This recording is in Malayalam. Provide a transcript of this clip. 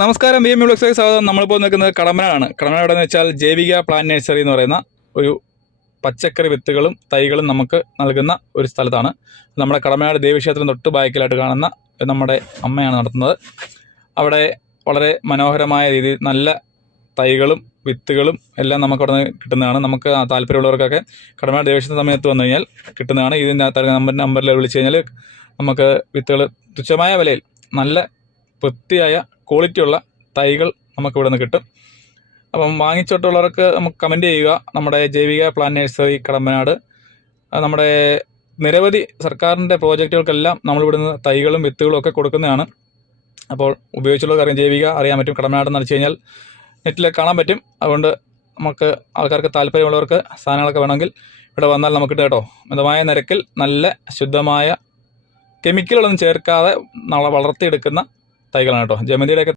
നമസ്കാരം, ബി എം ബ്ലോഗ്സിലേക്ക് സ്വാഗതം. നമ്മളിപ്പോൾ നിൽക്കുന്നത് കടമനാടാണ്. കടമന എവിടെയെന്ന് വെച്ചാൽ ജൈവിക പ്ലാന്റ് നഴ്സറി എന്ന് പറയുന്ന ഒരു പച്ചക്കറി വിത്തുകളും തൈകളും നമുക്ക് നൽകുന്ന ഒരു സ്ഥലത്താണ്. നമ്മുടെ കടമനാട് ദേവീക്ഷേത്രം തൊട്ട് ബാക്കിലായിട്ട് കാണുന്ന നമ്മുടെ അമ്മയാണ് നടത്തുന്നത്. അവിടെ വളരെ മനോഹരമായ രീതിയിൽ നല്ല തൈകളും വിത്തുകളും എല്ലാം നമുക്ക് അവിടെ നിന്ന് കിട്ടുന്നതാണ്. നമുക്ക് താല്പര്യമുള്ളവർക്കൊക്കെ കടമനാട് ദേവീക്ഷേത്ര സമയത്ത് വന്നു കഴിഞ്ഞാൽ കിട്ടുന്നതാണ്. ഇതിൻ്റെ നമ്പറിൽ വിളിച്ചു കഴിഞ്ഞാൽ നമുക്ക് വിത്തുകൾ തുച്ഛമായ വിലയിൽ നല്ല വൃത്തിയായ ക്വാളിറ്റിയുള്ള തൈകൾ നമുക്ക് ഇവിടെ നിന്ന് കിട്ടും. അപ്പം വാങ്ങിച്ചിട്ടുള്ളവർക്ക് നമുക്ക് കമൻറ്റ് ചെയ്യുക. നമ്മുടെ ജൈവിക പ്ലാന്റ് നഴ്സറി കടമ്പനാട് നമ്മുടെ നിരവധി സർക്കാരിൻ്റെ പ്രോജക്റ്റുകൾക്കെല്ലാം നമ്മളിവിടുന്ന് തൈകളും വിത്തുകളും ഒക്കെ കൊടുക്കുന്നതാണ്. അപ്പോൾ ഉപയോഗിച്ചുള്ളവർക്ക് അറിയാം, ജൈവിക അറിയാൻ പറ്റും. കടമ്പനാട് എന്ന് അടിച്ചു കഴിഞ്ഞാൽ നെറ്റിൽ കാണാൻ പറ്റും. അതുകൊണ്ട് നമുക്ക് ആൾക്കാർക്ക് താല്പര്യമുള്ളവർക്ക് സാധനങ്ങളൊക്കെ വേണമെങ്കിൽ ഇവിടെ വന്നാൽ നമുക്ക് കിട്ടും കേട്ടോ. മിതമായ നിരക്കിൽ നല്ല ശുദ്ധമായ കെമിക്കലുകളൊന്നും ചേർക്കാതെ വളർത്തിയെടുക്കുന്ന തൈകളാണ് കേട്ടോ. ജമന്തിയുടെയൊക്കെ